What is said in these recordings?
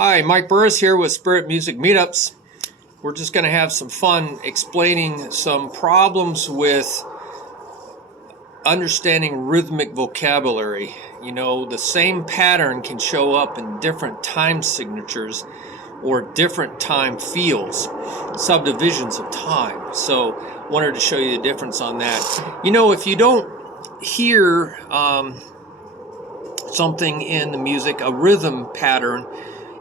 Hi, Mike Burris here with Spirit Music Meetups. We're just going to have some fun explaining some problems with understanding rhythmic vocabulary. You know, the same pattern can show up in different time signatures or different time fields, subdivisions of time. So, wanted to show you the difference on that. You know, if you don't hear something in the music, a rhythm pattern,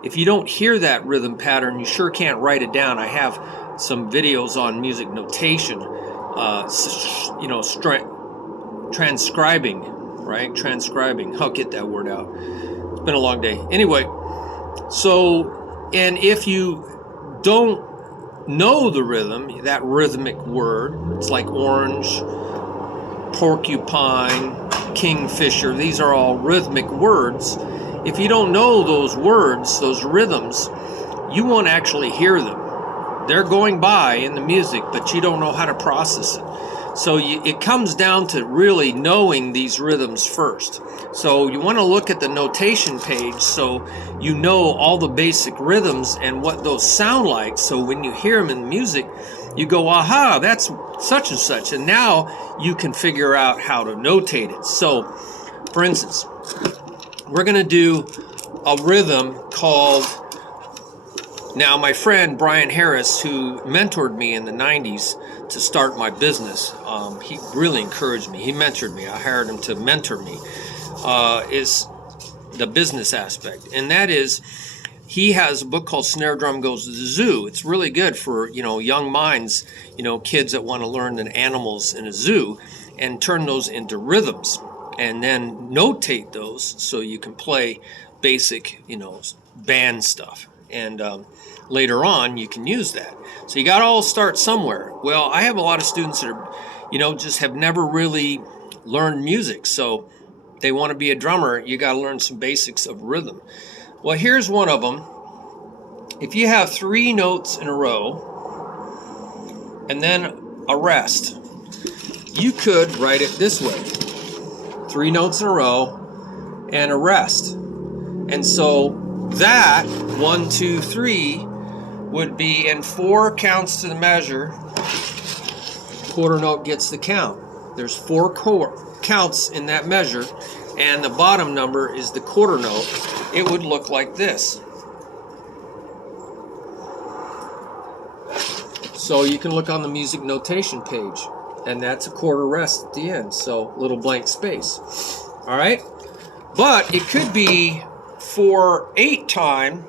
if you don't hear that rhythm pattern, you sure can't write it down. I have some videos on music notation, transcribing, right? Transcribing. I'll get that word out. It's been a long day. Anyway, so, and if you don't know the rhythm, that rhythmic word, it's like orange, porcupine, kingfisher, these are all rhythmic words. If you don't know those words, those rhythms, you won't actually hear them. They're going by in the music, but you don't know how to process it. So it comes down to really knowing these rhythms first. So you want to look at the notation page so you know all the basic rhythms and what those sound like. So when you hear them in music, you go, aha, that's such and such. And now you can figure out how to notate it. So, for instance, we're going to do a rhythm called, now my friend Brian Harris, who mentored me in the 90s to start my business, he really encouraged me. He mentored me. I hired him to mentor me, is the business aspect. And that is, he has a book called Snare Drum Goes to the Zoo. It's really good for, young minds, kids that want to learn the animals in a zoo and turn those into rhythms. And then notate those so you can play basic, band stuff. And later on, you can use that. So you got to all start somewhere. Well, I have a lot of students that are, just have never really learned music. So they want to be a drummer. You got to learn some basics of rhythm. Well, here's one of them. If you have 3 notes in a row and then a rest, you could write it this way. 3 notes in a row and a rest. And so that 1, 2, 3 would be, and 4 counts to the measure. Quarter note gets the count. There's 4 counts in that measure, and the bottom number is the quarter note. It would look like this. So you can look on the music notation page. And that's a quarter rest at the end, so little blank space. All right? But it could be 4/8 time,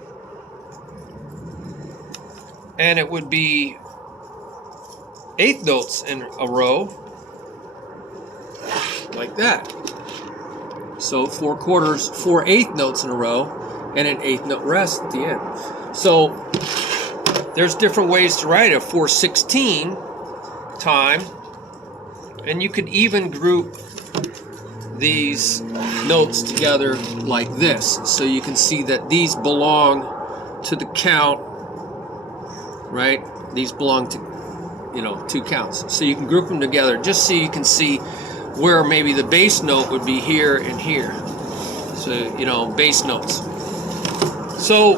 and it would be 8 notes in a row, like that. So 4 quarters, 4/8 notes in a row, and an 8th note rest at the end. So there's different ways to write it. 4/16 time. And you could even group these notes together like this. So you can see that these belong to the count, right? These belong to, 2 counts. So you can group them together just so you can see where maybe the bass note would be here and here. So, bass notes. So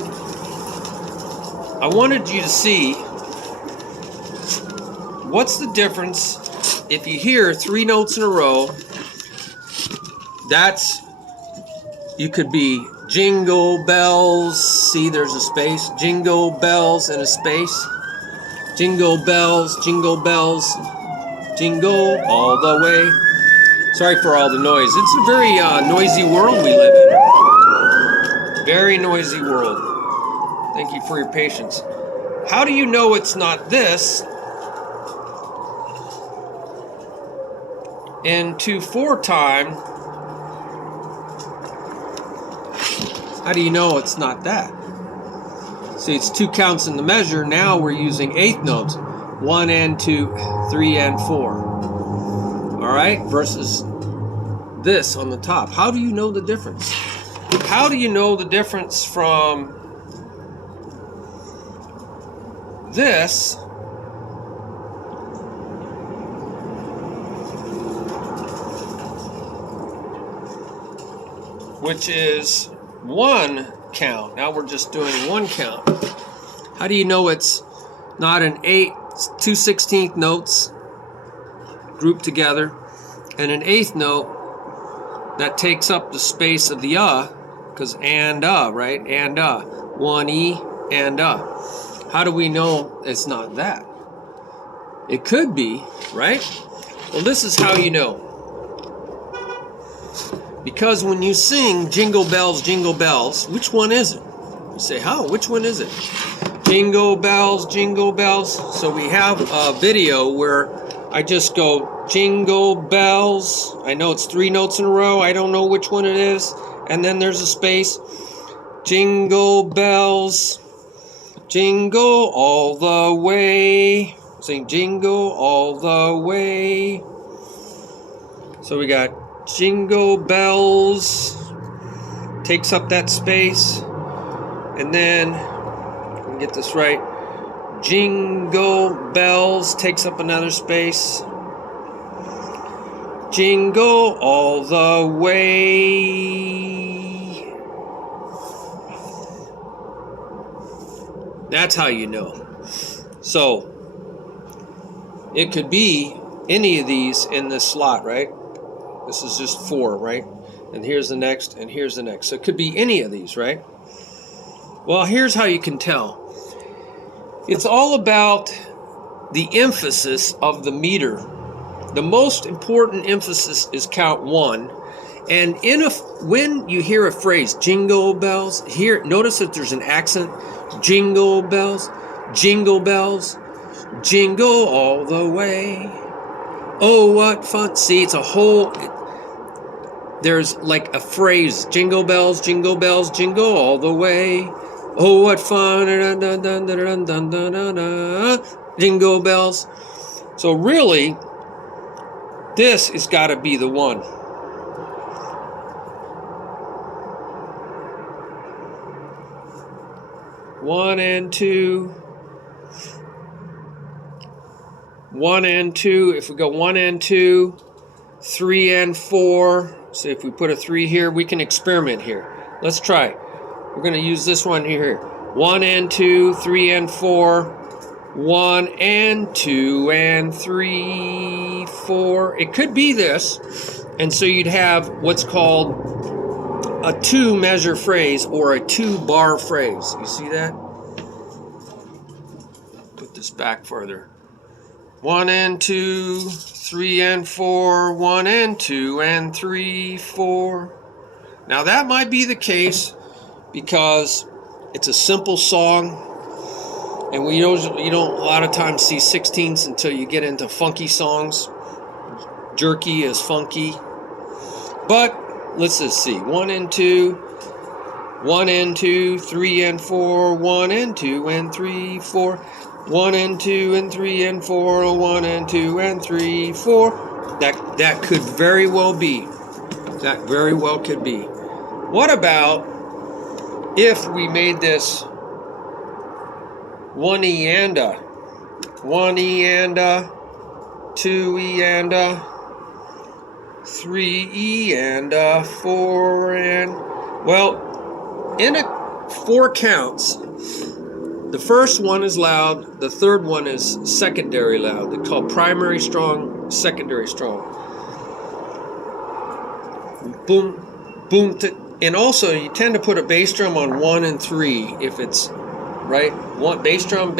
I wanted you to see what's the difference. If you hear 3 notes in a row, you could be jingle bells. See, there's a space. Jingle bells and a space. Jingle bells, jingle all the way. Sorry for all the noise. It's a very noisy world we live in. Very noisy world. Thank you for your patience. How do you know it's not this? In 2/4 time, how do you know it's not that? See, it's 2 counts in the measure. Now we're using 8th notes. 1 and 2, 3 and 4. All right, versus this on the top. How do you know the difference? How do you know the difference from this which is 1 count. Now we're just doing one count. How do you know it's not an 2 16th notes grouped together and an 8th note that takes up the space of the because right? And 1 and How do we know it's not that? It could be, right? Well, this is how you know. Because when you sing jingle bells, which one is it? You say, how? Which one is it? Jingle bells, jingle bells. So we have a video where I just go jingle bells. I know it's 3 notes in a row. I don't know which one it is. And then there's a space. Jingle bells, jingle all the way. Sing jingle all the way. So we got jingle bells, takes up that space, and then, let me get this right, jingle bells takes up another space, jingle all the way. That's how you know. So it could be any of these in this slot, right? This is just 4, right? And here's the next, and here's the next. So it could be any of these, right? Well, here's how you can tell. It's all about the emphasis of the meter. The most important emphasis is count 1. And when you hear a phrase, jingle bells, notice that there's an accent. Jingle bells, jingle all the way. Oh, what fun. See, it's a whole, there's like a phrase, jingle bells, jingle all the way. Oh, what fun, jingle bells. So really, this has got to be the one. One and two. 1 and 2, if we go 1 and 2, 3 and 4, so if we put a 3 here, we can experiment here. Let's try. We're going to use this one here. 1 and 2, 3 and 4, 1 and 2 and 3, 4. It could be this, and so you'd have what's called a 2-measure phrase or a 2-bar phrase. You see that? Put this back further. 1 and 2, 3 and 4, 1 and 2 and 3, 4. Now that might be the case because it's a simple song, and you don't a lot of times see 16ths until you get into funky songs. Jerky is funky. But let's just see. 1 and 2, 1 and 2, 3 and 4, 1 and 2 and 3, 4. 1 and 2 and 3 and 4, 1 and 2 and 3, 4. That could very well be. That very well could be. What about if we made this 1 E and a, 1 E and a, 2 E and a, 3 E and a, 4 and, well, in 4 counts. The first one is loud, the third one is secondary loud. They're called primary strong, secondary strong. Boom, boom. And also, you tend to put a bass drum on 1 and 3 if it's, right? One bass drum,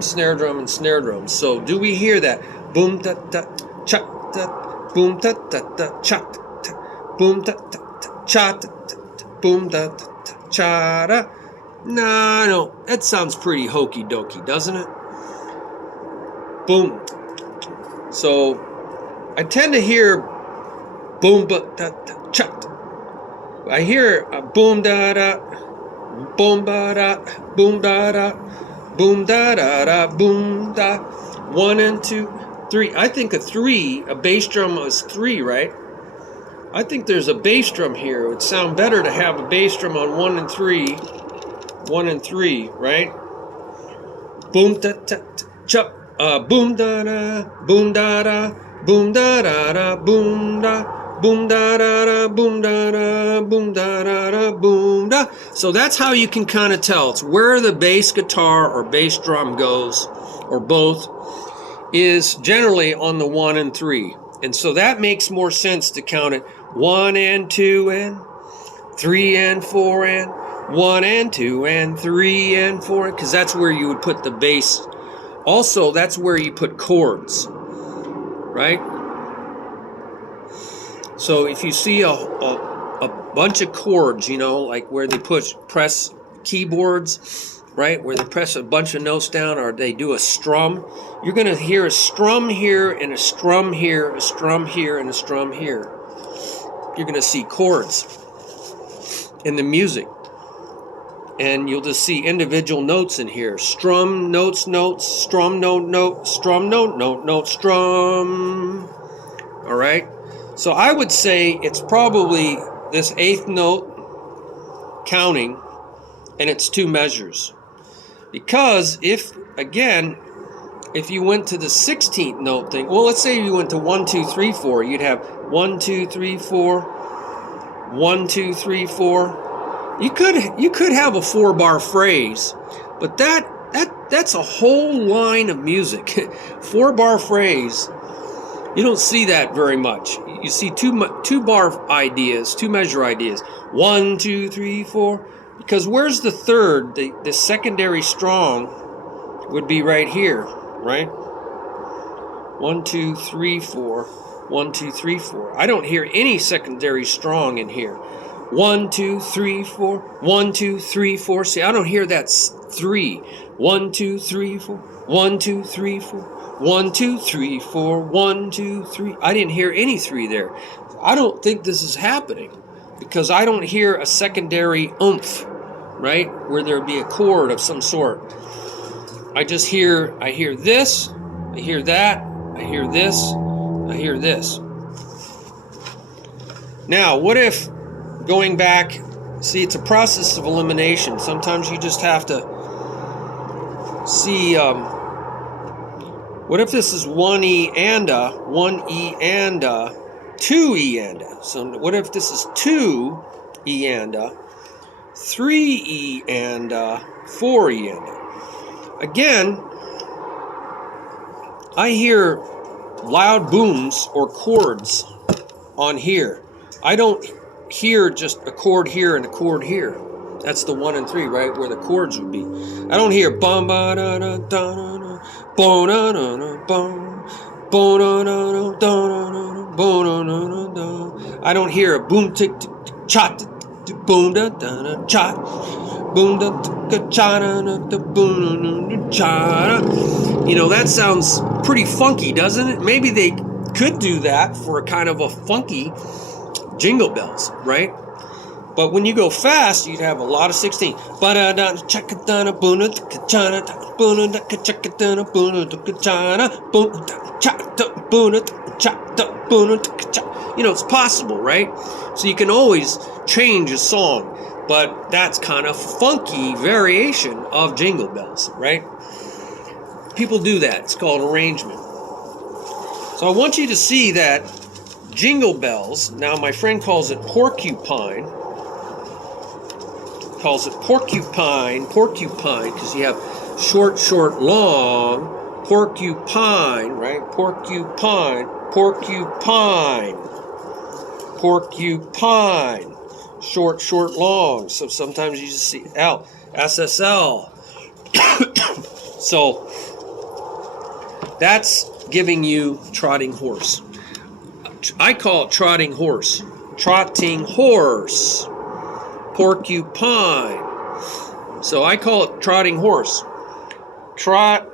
snare drum, and snare drum. So do we hear that? Boom, da, da, cha, da, boom, da, da, da, cha, da, boom, da, da, da, cha, da, boom, da, da, cha, da. No, that sounds pretty hokey dokey, doesn't it? Boom. So I tend to hear boom, but da da cha. I hear a boom da da, boom ba da, boom da da, boom da da da, boom da. 1 and 2, 3. I think a bass drum is 3, right? I think there's a bass drum here. It would sound better to have a bass drum on 1 and 3. 1 and 3, right? Boom da da cha, boom da da, boom da da, boom da da da, boom da. Boom da da da, boom da da, boom da da da, boom da. So that's how you can kind of tell. It's where the bass guitar or bass drum goes, or both, is generally on the 1 and 3. And so that makes more sense to count it 1 and 2 and 3 and 4 and 1 and 2 and 3 and 4, because that's where you would put the bass. Also, that's where you put chords, right? So if you see a bunch of chords, you know, like where they press keyboards, right, where they press a bunch of notes down, or they do a strum, you're going to hear a strum here and a strum here, a strum here and a strum here. You're going to see chords in the music. And you'll just see individual notes in here. Strum, notes, notes, strum, note, note, strum, note, note, note, strum. All right? So I would say it's probably this 8th note counting, and it's 2 measures. Because if you went to the 16th note thing, well, let's say you went to 1, 2, 3, 4, you'd have 1, 2, 3, 4, 1, 2, 3, 4. You could have a 4-bar phrase, but that's a whole line of music. 4-bar phrase, you don't see that very much. You see two bar ideas, 2 measure ideas. 1, 2, 3, 4. Because where's the third? The secondary strong would be right here, right? 1, 2, 3, 4. 1, 2, 3, 4. I don't hear any secondary strong in here. 1, 2, 3, 4. 1, 2, 3, 4. See, I don't hear that 3. 1, 2, 3, 4. 1, 2, 3, 4. 1, 2, 3, 4. 1, 2, 3. I didn't hear any 3 there. I don't think this is happening because I don't hear a secondary oomph, right? Where there'd be a chord of some sort. I hear this, I hear that, I hear this, I hear this. Now, what if going back, see, it's a process of elimination. Sometimes you just have to see, what if this is 1E and a, 1E and a, 2E and a? So what if this is 2E and a, 3E and a, 4E and a? Again, I hear loud booms or chords on here. I don't hear just a chord here and a chord here. That's the 1 and 3, right, where the chords would be. I don't hear bum ba da da da da bo na na na bum bo na na na da na bo na na na da. I don't hear a boom tick tick cha boom da da da cha boom da cha na na boom na cha. You know, that sounds pretty funky, doesn't it? Maybe they could do that for a kind of a funky jingle bells, right? But when you go fast, you'd have a lot of 16. You know, it's possible, right? So you can always change a song, but that's kind of funky variation of jingle bells, right? People do that. It's called arrangement. So I want you to see that jingle bells, now my friend calls it porcupine, porcupine, because you have short, short, long, porcupine, right? Porcupine, short, short, long. So sometimes you just see L, SSL. So that's giving you trotting horse. I call it trotting horse. Trotting horse. Porcupine. So I call it trotting horse. Trotting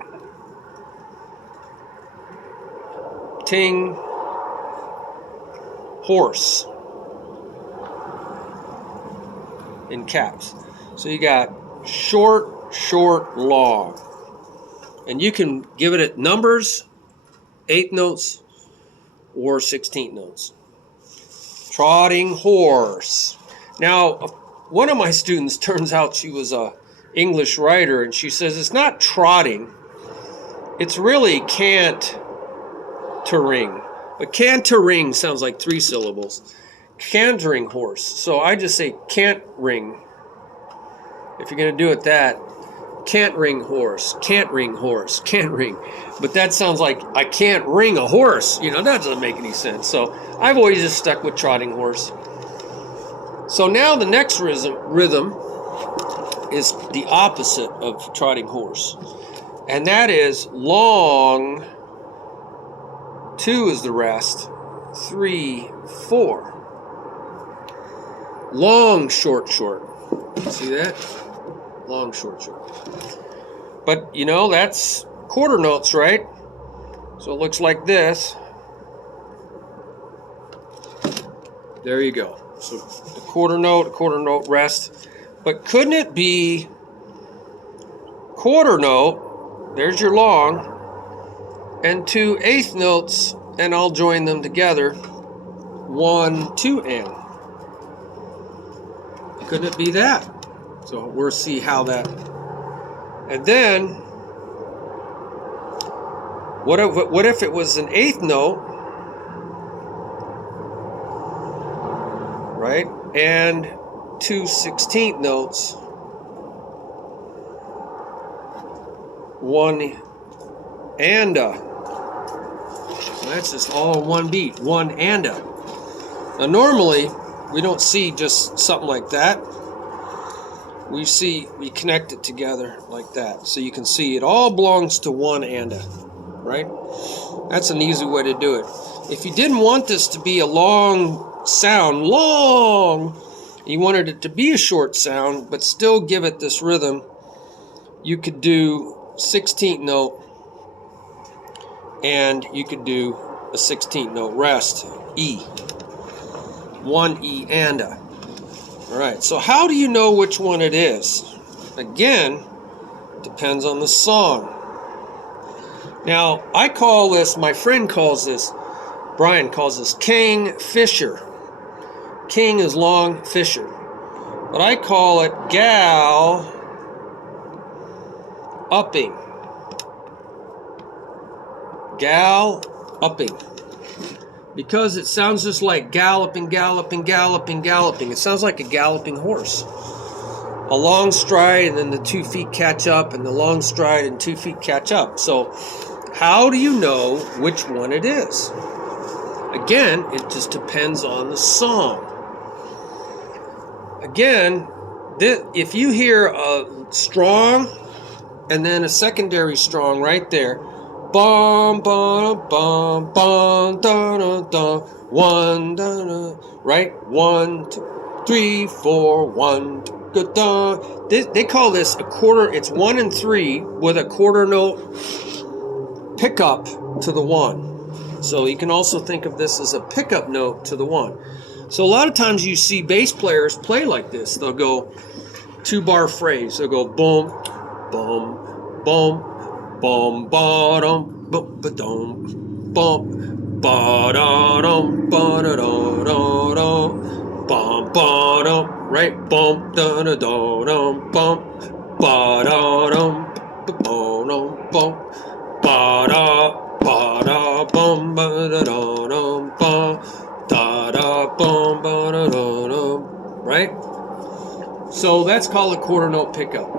horse. In caps. So you got short, short, long. And you can give it numbers, 8 notes, or 16 notes. Trotting horse. Now, one of my students, turns out she was a English writer, and she says it's not trotting, it's really cant-tering, But cantering sounds like 3 syllables. Cantering horse. So I just say can't ring. If you're going to do it that, can't ring horse, can't ring horse, can't ring. But that sounds like I can't ring a horse. You know, that doesn't make any sense. So I've always just stuck with trotting horse. So now the next rhythm is the opposite of trotting horse. And that is long, 2 is the rest, 3, 4. Long, short, short. See that? Long, short, short. But, you know, that's quarter notes, right? So it looks like this. There you go. So the quarter note, rest. But couldn't it be quarter note, there's your long, and 2 eighth notes, and I'll join them together, 1, 2, and. Couldn't it be that? So we'll see how that. And then, what if it was an eighth note, right? And 2 16th notes, 1 and a. So that's just all in one beat, 1 and a. Now normally we don't see just something like that. We connect it together like that. So you can see it all belongs to 1 and a, right? That's an easy way to do it. If you didn't want this to be a long sound, you wanted it to be a short sound, but still give it this rhythm, you could do 16th note, and you could do a 16th note rest, E. 1 E and a. All right, so how do you know which one it is? Again, depends on the song. Now, I call this, my friend calls this, Brian calls this King Fisher. King is long, Fisher. But I call it gal upping. Gal upping. Because it sounds just like galloping, galloping, galloping, galloping. It sounds like a galloping horse. A long stride and then the 2 feet catch up, and the long stride and 2 feet catch up. So how do you know which one it is? Again, it just depends on the song. Again, if you hear a strong and then a secondary strong right there, bum bum bum bum da da da 1 da da, right? 1 2 3 4 1 2 da. They call this a quarter. It's 1 and 3 with a quarter note pickup to the 1. So you can also think of this as a pickup note to the 1. So a lot of times you see bass players play like this. They'll go 2-bar phrase. They'll go boom, boom, boom. Bum ba dum bum ba dum bum ba da dum ba da da da dum bum ba dum, right? Bum da da da dum bum ba da dum ba dum bum ba da bum ba da da dum ba bum ba da da dum, right? So that's called a quarter note pickup.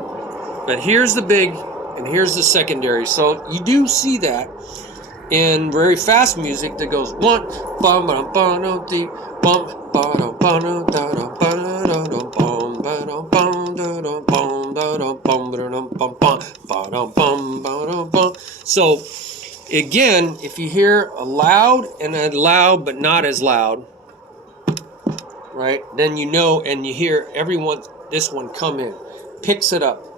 But here's the big. And here's the secondary. So you do see that in very fast music that goes 1 bum ba bum dee bum ba da ba da da ba da da bum ba da bum da da bum da da bum ba da bum ba da bum ba da bum. So again, if you hear a loud and a loud but not as loud, right? Then you know, and you hear this one come in, picks it up.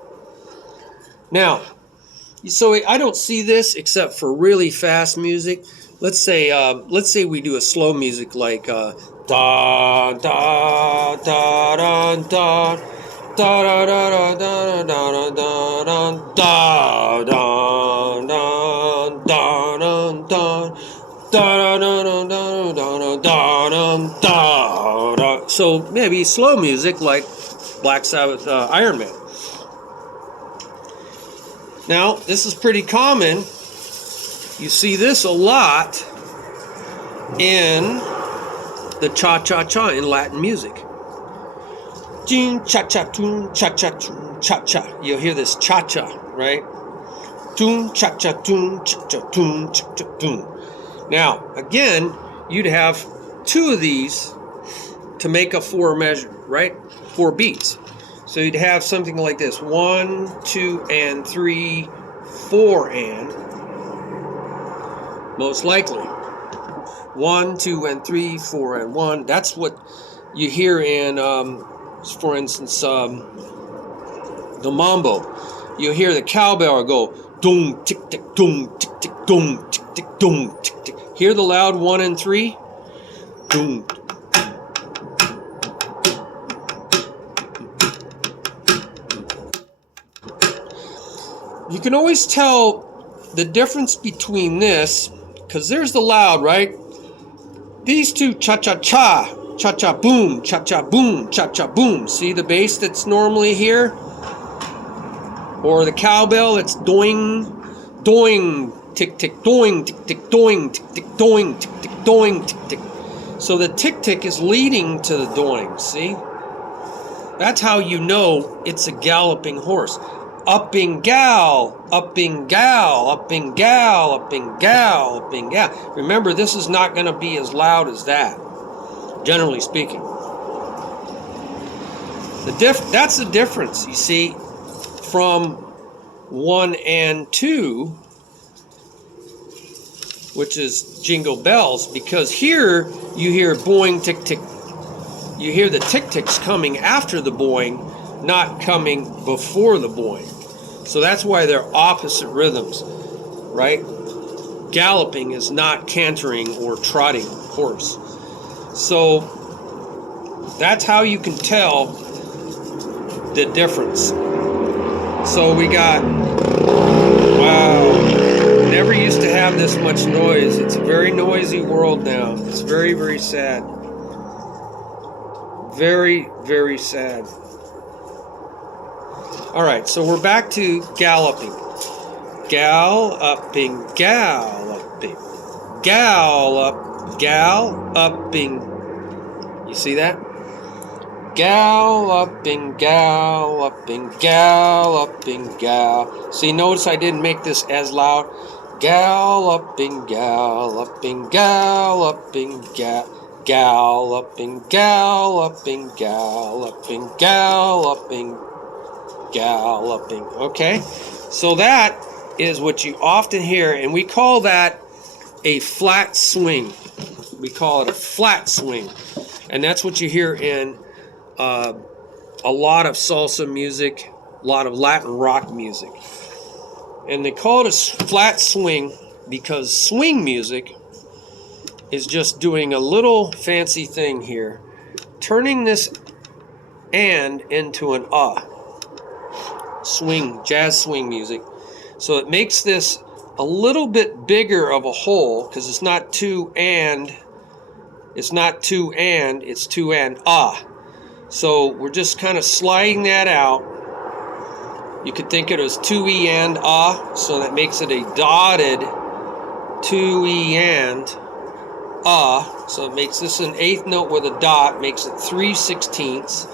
Now, so I don't see this except for really fast music. Let's say we do a slow music like da da da da da da da da da da da da da da. So maybe slow music like Black Sabbath, Iron Man. Now, this is pretty common. You see this a lot in the cha-cha-cha in Latin music. Cha-cha, cha-cha, cha-cha. You'll hear this cha-cha, right? Cha-cha, cha-cha, cha-cha. Now, again, you'd have 2 of these to make a 4 measure, right? 4 beats. So you'd have something like this: 1, 2, and 3, 4, and most likely 1, 2, and 3, 4, and 1. That's what you hear in, for instance, the mambo. You hear the cowbell go dong tick tick dong tick tick dong tick tick dong tick tick. Hear the loud 1 and 3. Dong. You can always tell the difference between this, because there's the loud, right? These 2, cha-cha-cha, cha-cha boom, cha-cha boom, cha-cha boom. See the bass that's normally here? Or the cowbell, it's doing, doing, tick tick, doing, tick tick, doing, tick tick, doing, tick tick, doing, tick tick. So the tick tick is leading to the doing, see? That's how you know it's a galloping horse. Upping gal, upping gal, upping gal, upping gal, upping gal. Remember, this is not going to be as loud as that, generally speaking. That's the difference, you see, from 1 and 2, which is Jingle Bells, because here you hear boing, tick, tick. You hear the tick ticks coming after the boing, not coming before the boing. So that's why they're opposite rhythms, right? Galloping is not cantering or trotting horse. So that's how you can tell the difference. So we got, wow, never used to have this much noise. It's a very noisy world now. It's very, very sad. Very, very sad. All right, so we're back to galloping. Galloping, galloping, galloping. You see that? Galloping, galloping, galloping, See, notice I didn't make this as loud. Galloping, galloping, galloping, galloping, galloping, galloping, galloping, galloping. Okay, so that is what you often hear, and we call that a flat swing. We call it a flat swing, and that's what you hear in a lot of salsa music, a lot of Latin rock music. And they call it a flat swing because swing music is just doing a little fancy thing here, turning this and into an swing, jazz swing music. So it makes this a little bit bigger of a hole, because it's not 2 and, it's 2 and, it's 2 and So we're just kind of sliding that out. You could think it as 2E and so that makes it a dotted 2E and So it makes this an 8th note with a dot, makes it 3/16,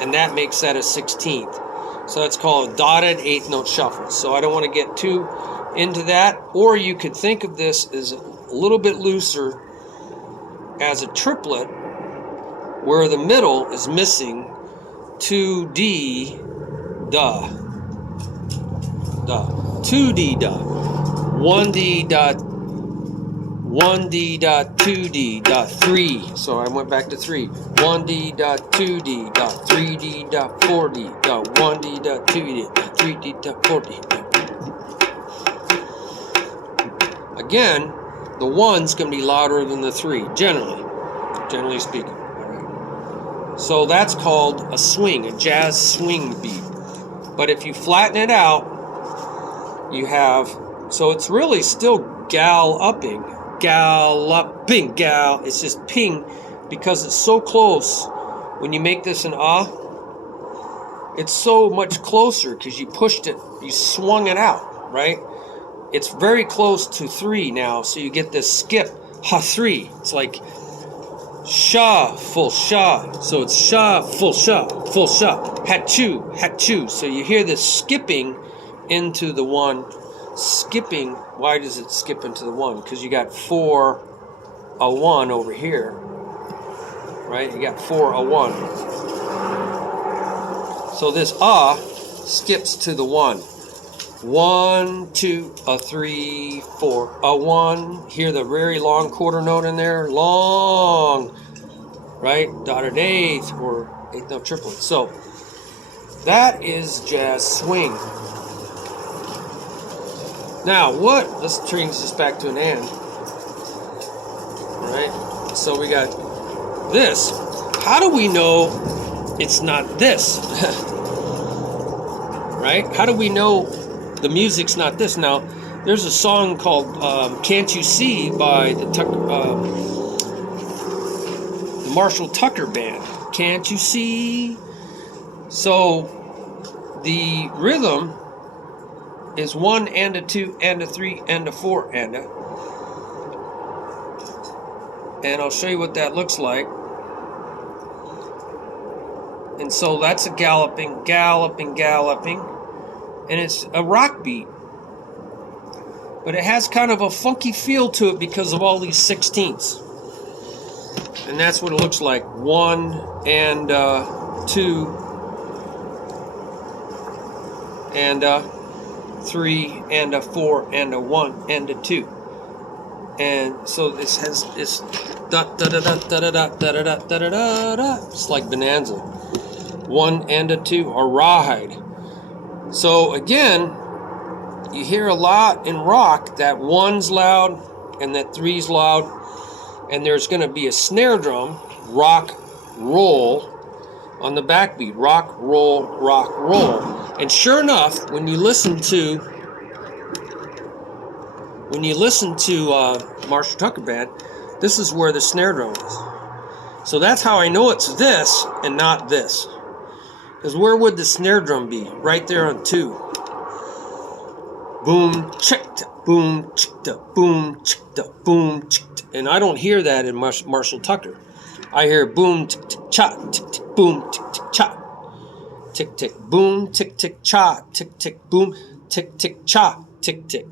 and that makes that a 16th. So that's called a dotted 8th note shuffle. So I don't want to get too into that. Or you could think of this as a little bit looser as a triplet, where the middle is missing 2D, da, 2D, da, 1D, da, 1D, da, 2D, da, 3. So I went back to 3. 1D, da, 2D, da, 3D, da, 4D, da, 1D, da, 2D, da, 3D, da, 4D. Again, the 1's going to be louder than the 3, generally speaking. So that's called a swing, a jazz swing beat. But if you flatten it out, you have, so it's really still galloping, it's just ping, because it's so close. When you make this an it's so much closer because you pushed it, you swung it out, right? It's very close to 3 now, so you get this skip, ha 3. It's like sha, full sha. So it's sha, full sha, hat 2. So you hear this skipping into the 1. Skipping, why does it skip into the 1? Because you got 4, a 1 over here. Right? You got 4, a 1. So this skips to the 1. 1, 2, a 3, 4, a 1. Hear the very long quarter note in there? Long. Right? Dotted eighth or eighth note triplet. So that is jazz swing. Now let's bring this back to an and. Alright? So we got this. How do we know it's not this? Right? How do we know the music's not this? Now, there's a song called Can't You See by the Marshall Tucker Band. Can't you see? So the rhythm is 1 and a 2 and a 3 and a 4 and a. And I'll show you what that looks like. And so that's a galloping. And it's a rock beat. But it has kind of a funky feel to it because of all these 16ths. And that's what it looks like. 1 and 2 and 3 and a 4 and a 1 and a 2. And so this has this da da da da da da da da da da da da. It's like Bonanza. 1 and a 2, a rawhide. So again, you hear a lot in rock that 1's loud and that 3's loud, and there's going to be a snare drum, rock, roll, on the backbeat. Rock, roll, and sure enough, when you listen to Marshall Tucker Band, this is where the snare drum is. So that's how I know it's this and not this. Because where would the snare drum be? Right there on 2. Boom, chick-ta, boom, chick-ta, boom, chick-ta, boom, chick-ta. And I don't hear that in Marshall Tucker. I hear boom, tick-tick-cha, tick-tick, boom, tick-tick-cha. Tick-tick, boom, tick-tick-cha, tick-tick, boom, tick-tick-cha, tick-tick.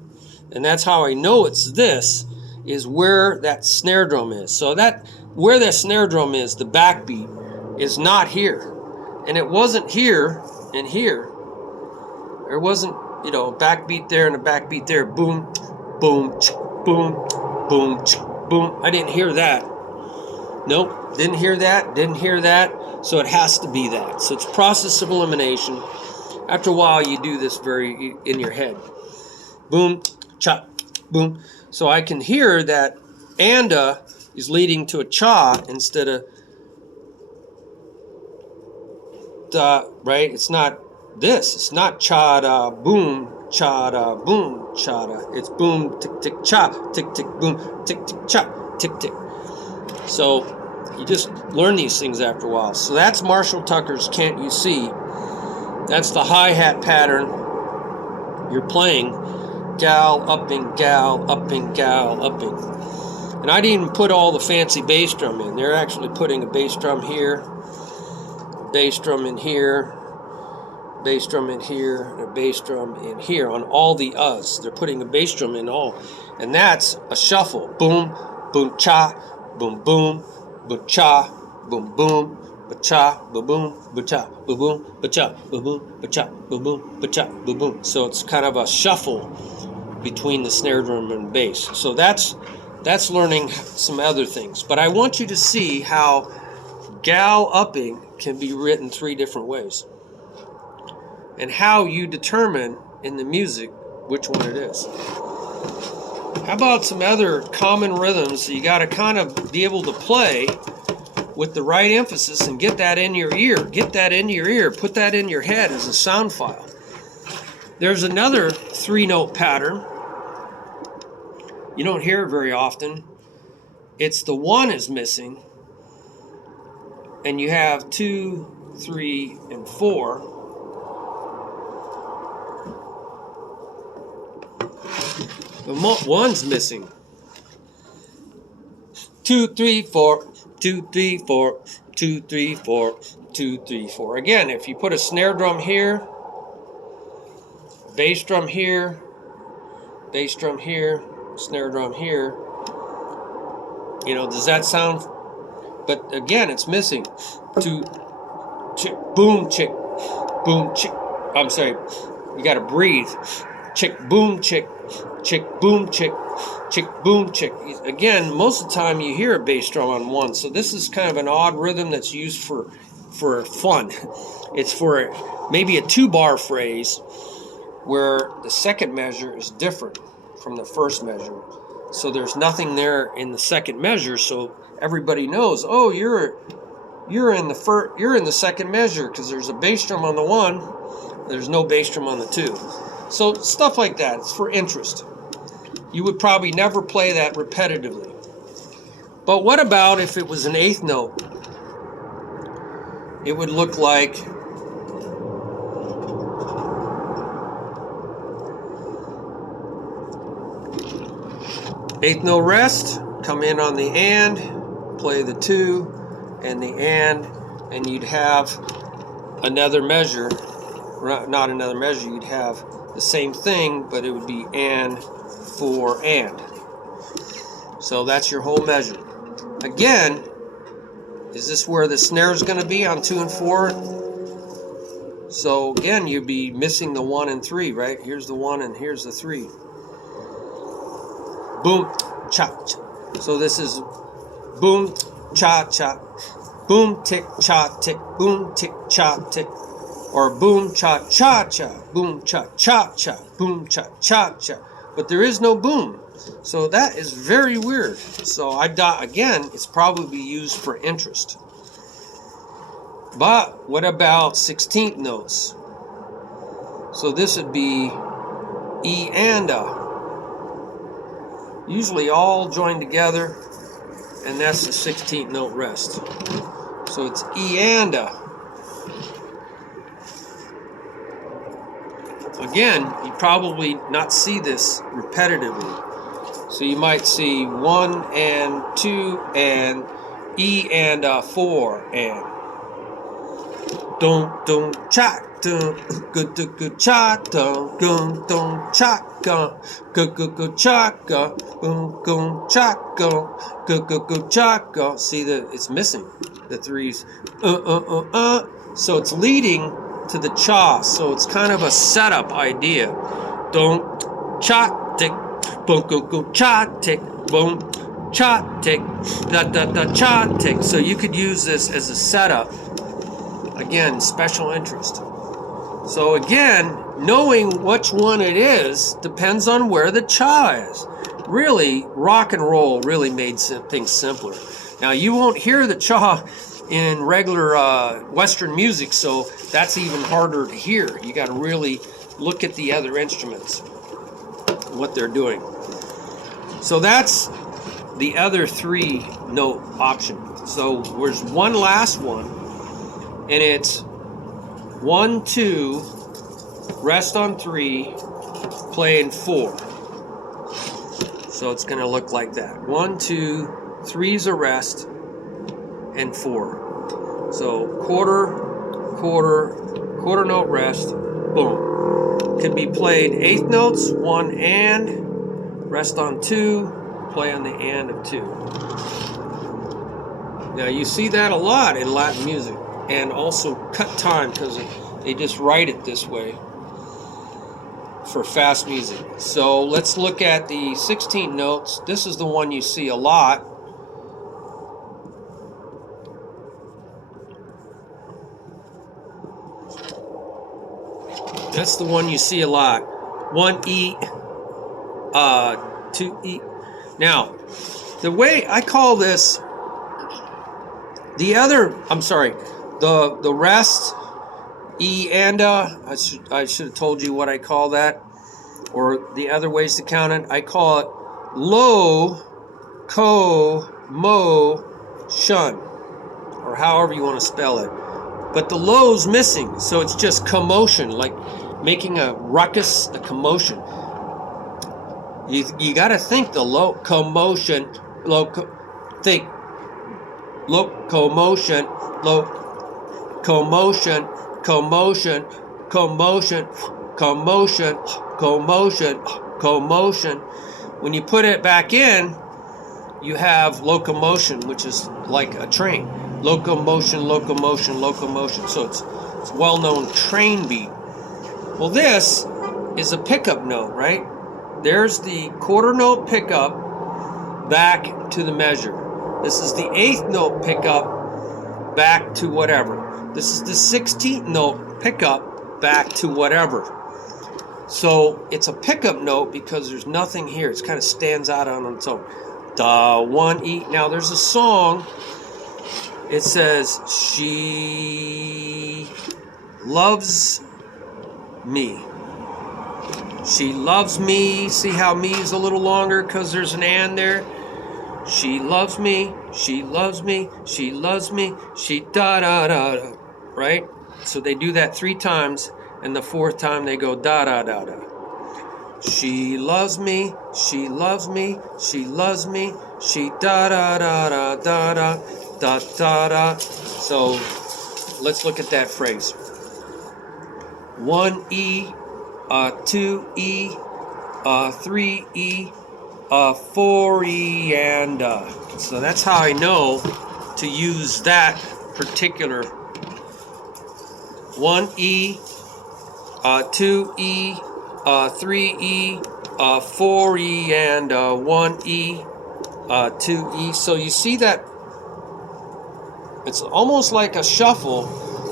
And that's how I know it's this, is where that snare drum is. So that, where that snare drum is, the backbeat, is not here. And it wasn't here and here. There wasn't, a backbeat there and a backbeat there. Boom, boom, boom, boom, boom. I didn't hear that. Nope, didn't hear that. So it has to be that. So it's process of elimination. After a while, you do this very in your head. Boom, cha, boom. So I can hear that anda is leading to a cha instead of da, right? It's not this. It's not cha-da, boom, cha-da, boom, cha-da. It's boom, tick-tick-cha, tick-tick, boom, tick-tick-cha, tick-tick. So you just learn these things after a while. So that's Marshall Tucker's Can't You See? That's the hi-hat pattern you're playing. Gal, upping, gal, upping, gal, upping. And I didn't even put all the fancy bass drum in. They're actually putting a bass drum here, bass drum in here, bass drum in here, and a bass drum in here on all the uhs. They're putting a bass drum in all. And that's a shuffle. Boom, boom, cha, boom, boom, boom, cha, boom, boom, ba-cha, ba-boom, ba-cha, ba-boom, ba-cha, ba-boom, ba-cha, ba-boom, ba-cha, ba-boom. So it's kind of a shuffle between the snare drum and bass. So that's learning some other things. But I want you to see how gal upping can be written 3 different ways. And how you determine in the music which one it is. How about some other common rhythms that you got to kind of be able to play with the right emphasis and get that in your ear. Get that in your ear. Put that in your head as a sound file. There's another 3-note pattern. You don't hear it very often. It's the 1 is missing. And you have 2, 3, and 4. The 1's missing. 2, 3, 4, 2, 3, 4, 2, 3, 4, 2, 3, 4. Again, if you put a snare drum here, bass drum here, bass drum here, snare drum here, you know, does that sound? But again, it's missing. 2, chick, boom, chick, boom, chick. I'm sorry, you got to breathe. Chick, boom, chick, boom, chick, boom, chick. Again, most of the time you hear a bass drum on one, so this is kind of an odd rhythm that's used for fun. It's for maybe a 2-bar phrase where the second measure is different from the first measure. So there's nothing there in the second measure, so everybody knows, oh, you're in the second measure because there's a bass drum on the one, there's no bass drum on the two. So stuff like that, it's for interest. You would probably never play that repetitively. But what about if it was an 8th note? It would look like eighth note rest, come in on the and, play the 2 and the and you'd have another measure, not another measure, you'd have the same thing, but it would be and, 4, and. So that's your whole measure. Again, is this where the snare is going to be on 2 and 4? So again, you'd be missing the 1 and 3, right? Here's the 1 and here's the 3. Boom, cha, cha. So this is boom, cha, cha. Boom, tick, cha, tick. Boom, tick, cha, tick. Or boom, cha, cha, cha. Boom, cha, cha, cha. Boom, cha, cha, cha. But there is no boom. So that is very weird. So again, it's probably used for interest. But what about 16th notes? So this would be E and A. Usually all joined together, and that's the 16th note rest. So it's E and A. Again, you probably not see this repetitively. So you might see 1 and 2 and E and 4 and don't cha good cha don't cha good cha boom cha good cha. See that it's missing the 3s. So it's leading to the cha. So it's kind of a setup idea. Don't cha tick boom go cha tick boom cha tick da cha tick. So you could use this as a setup. Again, special interest. So again, knowing which one it is depends on where the cha is. Really, rock and roll really made things simpler. Now, you won't hear the cha in regular Western music, so that's even harder to hear. You got to really look at the other instruments, what they're doing. So that's the other 3-note option. So there's one last one, and it's 1, 2, rest on 3, playing 4. So it's going to look like that. 1, 2, 3's a rest, and 4. So quarter note rest, boom. Could be played 8th notes, 1 and, rest on 2, play on the and of 2. Now you see that a lot in Latin music, and also cut time because they just write it this way for fast music. So let's look at the 16 notes. This is the one you see a lot. That's the one you see a lot. 1 E, 2 E. Now, the way I call this, the rest, E and I should have told you what I call that, or the other ways to count it. I call it low, co, mo, shun, or however you want to spell it. But the low's missing, so it's just commotion, like making a ruckus, a commotion. You got to think the low commotion, think. Locomotion, locomotion, commotion, commotion, commotion, commotion, commotion. When you put it back in, you have locomotion, which is like a train. Locomotion, locomotion, locomotion. So it's a well-known train beat. Well, this is a pickup note, right? There's the quarter note pickup back to the measure. This is the eighth note pickup back to whatever. This is the 16th note pickup back to whatever. So it's a pickup note because there's nothing here. It kind of stands out on its own. Da, 1E. Now there's a song. It says, she loves me. She loves me. See how me is a little longer because there's an and there? She loves me. She loves me. She loves me. She da da da da. Right? So they do that 3 times, and the 4th time they go da da da da. She loves me. She loves me. She loves me. She da da da da da da da da da. So let's look at that phrase. 1E, 2E, 3E, 4E, and so that's how I know to use that particular 1E, 2E, 3E, 4E, and 1E, 2E. So you see that it's almost like a shuffle,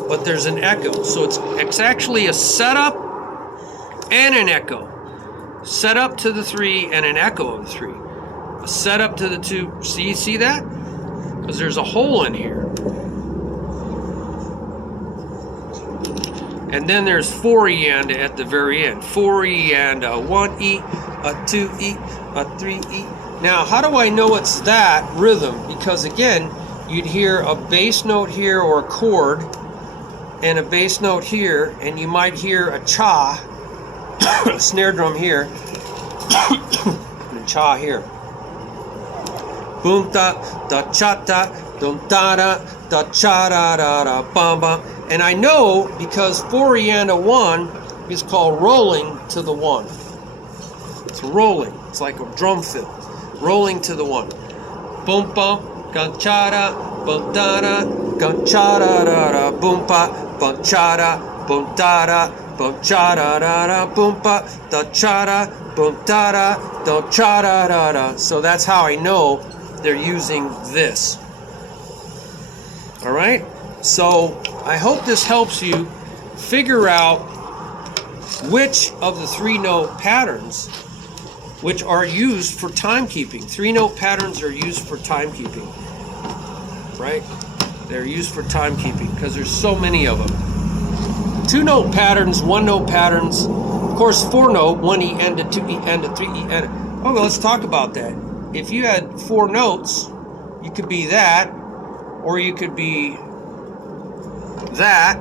but there's an echo. So it's actually a setup and an echo. Setup to the 3 and an echo of the 3. A setup to the 2. See that? Because there's a hole in here. And then there's 4E and at the very end. 4E and 1E, 2E, 3E. Now, how do I know it's that rhythm? Because again, you'd hear a bass note here or a chord and a bass note here, and you might hear a cha, a snare drum here, and a cha here. Boom da da cha da dum da da da cha da da da bum bum. And I know because 4E and a 1 is called rolling to the 1. It's rolling. It's like a drum fill. Rolling to the 1. Boom bum ga cha da bum da da ga cha da da da boom pa bum cha da boom da da boom cha da da da boom pa da cha da boom da da da cha da da da. So that's how I know they're using this. All right? So I hope this helps you figure out which of the 3-note patterns which are used for timekeeping. 3-note patterns are used for timekeeping, right? They're used for timekeeping because there's so many of them. 2-note patterns, 1-note patterns, of course 4-note, 1E and a 2E and a 3E and a... Oh, well, let's talk about that. If you had 4 notes, you could be that, or you could be that,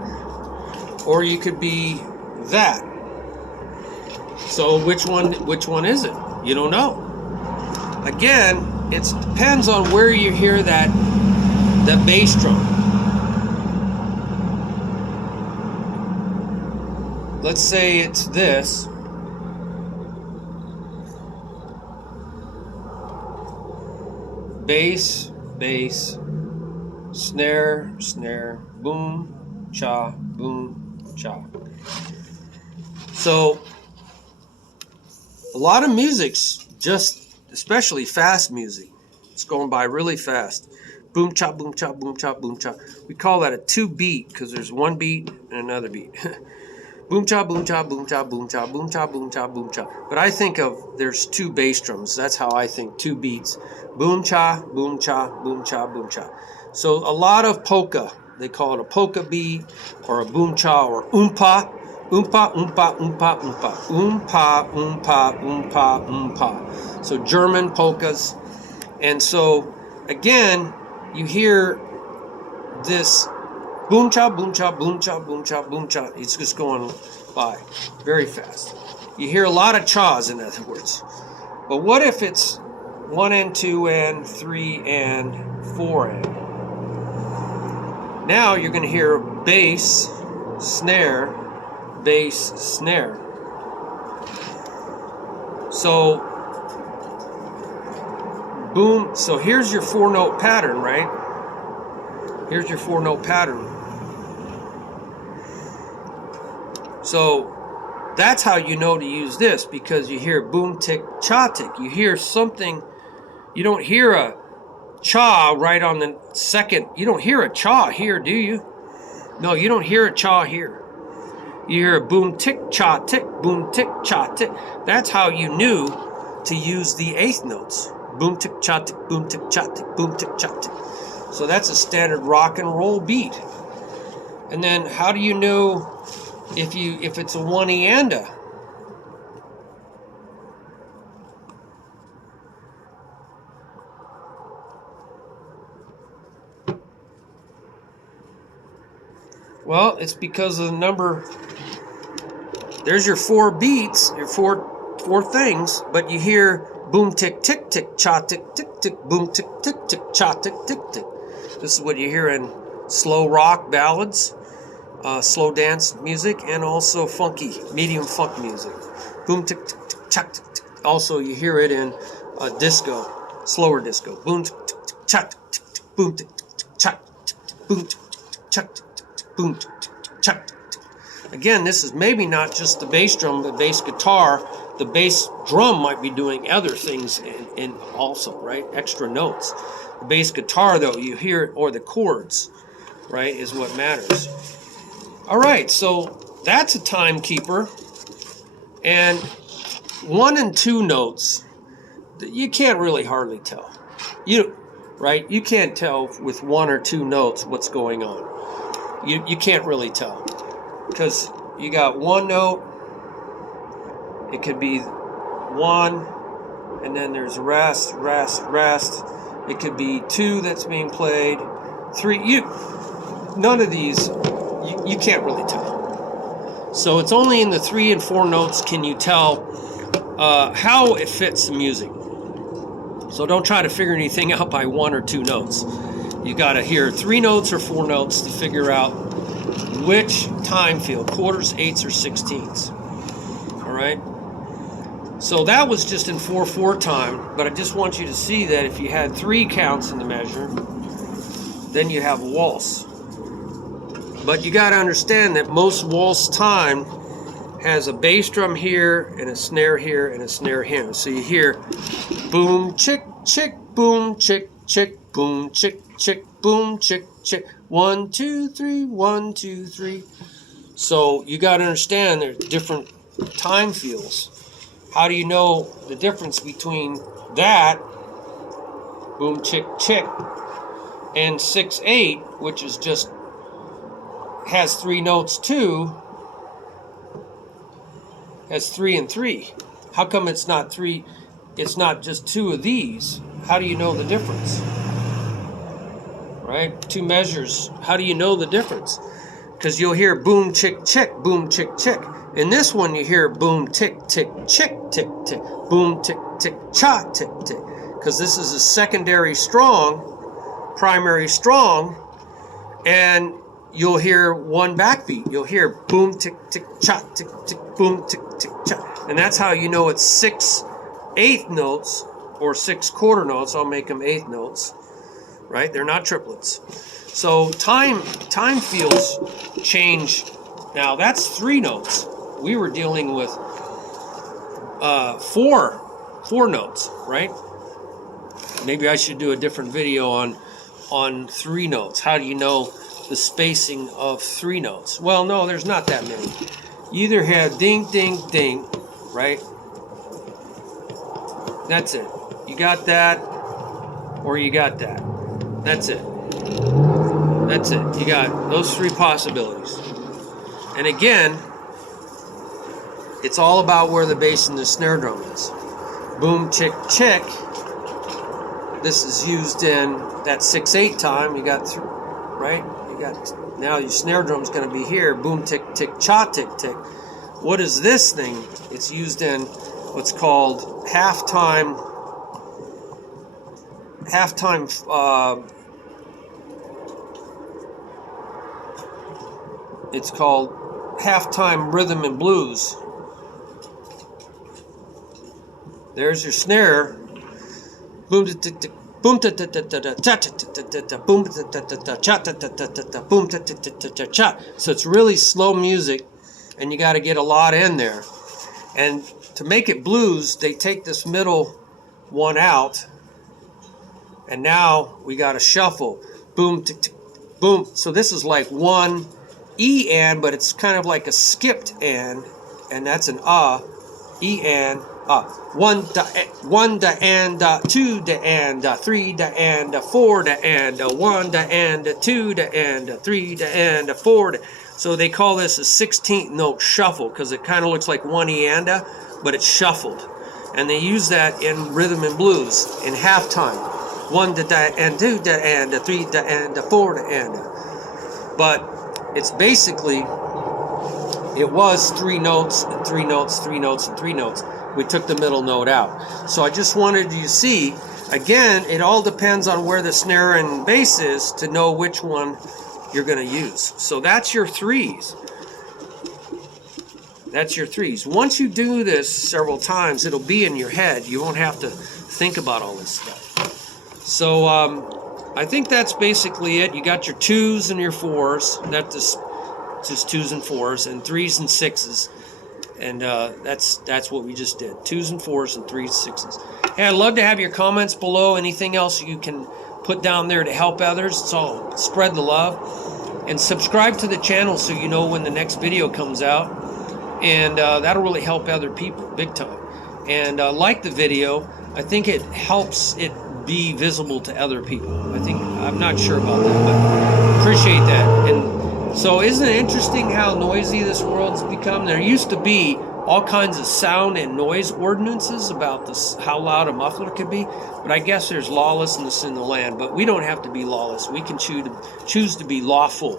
or you could be that. So which one is it? You don't know. Again, it depends on where you hear that bass drum. Let's say it's this. Bass, bass, snare, snare, boom, cha, boom, cha. So a lot of music's just, especially fast music, it's going by really fast. Boom, cha, boom, cha, boom, cha, boom, cha. We call that a 2-beat because there's 1 beat and another beat. Boom, cha, boom, cha, boom, cha, boom, cha, boom, cha, boom, cha, boom, cha. But I think of, there's 2 bass drums. That's how I think, 2 beats. Boom, cha, boom, cha, boom, cha, boom, cha. So a lot of polka, they call it a polka beat or a boom cha or oompa. Oompa, oompa, oompa, oompa. Oompa, oompa, oompa, oompa. So German polkas. And so, again, you hear this boom cha, boom cha, boom cha, boom cha, boom cha. It's just going by very fast. You hear a lot of chas, in other words. But what if it's 1 and 2 and 3 and 4 and. Now you're going to hear bass, snare, bass, snare. So boom, so here's your 4-note pattern, right? Here's your 4-note pattern. So that's how you know to use this, because you hear boom, tick, cha, tick. You hear something, you don't hear a cha right on the second. You don't hear a cha here, do you? No, you don't hear a cha here. You hear a boom, tick, cha, tick, boom, tick, cha, tick. That's how you knew to use the 8th notes. Boom, tick, cha, tick, boom, tick, cha, tick, boom, tick, cha, tick. So that's a standard rock and roll beat. And then how do you know if it's a 1E and a? Well, it's because of the number. There's your 4 beats, your four things, but you hear boom, tick, tick, tick, cha, tick, tick, tick, boom, tick, tick, tick, cha, tick, tick, tick. This is what you hear in slow rock ballads, slow dance music, and also funky, medium funk music. Boom, tick, tick, tick, cha, tick, tick. Also, you hear it in disco, slower disco. Boom, tick, tick, tick, cha, tick, tick, tick, boom, tick, tick, tick, cha, tick, tick, boom, tick, tick, tick, cha, tick, tick, tick, boom, tick, tick, tick, cha, tick, tick. Again, this is maybe not just the bass drum, the bass guitar. The bass drum might be doing other things in also, right? Extra notes. The bass guitar, though, you hear it, or the chords, right, is what matters. All right, so that's a timekeeper. And 1 and 2 notes, you can't really hardly tell. Right? You can't tell with 1 or 2 notes what's going on. You can't really tell. Because you got 1 note, it could be 1, and then there's rest, rest, rest. It could be 2 that's being played, 3. None of these, you can't really tell. So it's only in the 3 and 4 notes can you tell how it fits the music. So don't try to figure anything out by 1 or 2 notes. You got to hear 3 notes or 4 notes to figure out which time field, quarters, 8ths, or 16ths. All right? So that was just in 4/4 time, but I just want you to see that if you had 3 counts in the measure, then you have a waltz. But you got to understand that most waltz time has a bass drum here, and a snare here, and a snare here. So you hear boom, chick, chick, boom, chick, chick, boom, chick, chick, boom, chick, chick. 1, 2, 3, 1, 2, 3. So you got to understand there's different time fields. How do you know the difference between that, boom, chick, chick, and 6/8, which is just has 3 notes too, has 3 and 3. How come it's not 3? It's not just 2 of these. How do you know the difference? Right? 2 measures. How do you know the difference? Because you'll hear boom, chick, chick, boom, chick, chick. In this one, you hear boom, tick, tick, chick, tick, tick, boom, tick, tick, cha, tick, tick. Because this is a secondary strong, primary strong, and you'll hear 1 backbeat. You'll hear boom, tick, tick, cha, tick, tick, boom, tick, tick, cha. And that's how you know it's 6/8 notes or 6/4 notes. I'll make them 8th notes, right? They're not triplets. So time fields change. Now that's 3 notes. We were dealing with 4 notes, right? Maybe I should do a different video on 3 notes. How do you know the spacing of 3 notes? Well, no, there's not that many. You either have ding, ding, ding, right? That's it. You got that, or you got that. That's it. That's it. You got those 3 possibilities. And again, it's all about where the bass and the snare drum is. Boom, chick, chick. This is used in that 6/8 time. You got, right? You got, now your snare drum's going to be here. Boom, tick, tick, cha, tick, tick. What is this thing? It's used in what's called halftime halftime it's called Halftime Rhythm and Blues. There's your snare. Boom, boom, boom, boom, cha. So it's really slow music, and you got to get a lot in there. And to make it blues, they take this middle one out, and now we got to shuffle. Boom, boom. So this is like one E and, but it's kind of like a skipped and that's an E and. One da and two da and three da and four da and one da and two da and three da and four da. So they call this a 16th note shuffle because it kind of looks like one E and but it's shuffled. And they use that in rhythm and blues in halftime. One da and two da and three da and four da and. But it's basically, it was 3 notes and 3 notes, 3 notes and 3 notes. We took the middle note out. So I just wanted you to see, again, it all depends on where the snare and bass is to know which one you're going to use. So that's your 3s. That's your 3s. Once you do this several times, it'll be in your head. You won't have to think about all this stuff. So I think that's basically it. You got your 2s and your 4s. That's just 2s and 4s, and 3s and 6s. And that's what we just did. 2s and 4s and 3s and 6s. Hey, I'd love to have your comments below. Anything else you can put down there to help others. It's all spread the love. And subscribe to the channel so you know when the next video comes out. And that'll really help other people big time. And like the video. I think it helps it be visible to other people. I'm not sure about that, but appreciate that. And so isn't it interesting how noisy this world's become? There used to be all kinds of sound and noise ordinances about this, how loud a muffler could be, but I guess there's lawlessness in the land. But we don't have to be lawless. We can choose to be lawful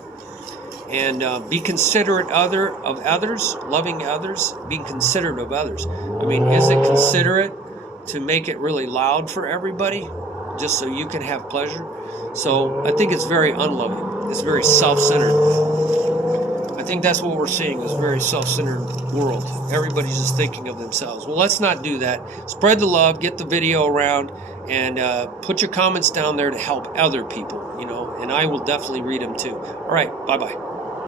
and be considerate of others, loving others, being considerate of others. I mean, is it considerate to make it really loud for everybody just so you can have pleasure? So I think it's very unloving. It's very self-centered. I think that's what we're seeing, is a very self-centered world. Everybody's just thinking of themselves. Well, let's not do that. Spread the love, get the video around, and put your comments down there to help other people, and I will definitely read them too. All right, bye-bye.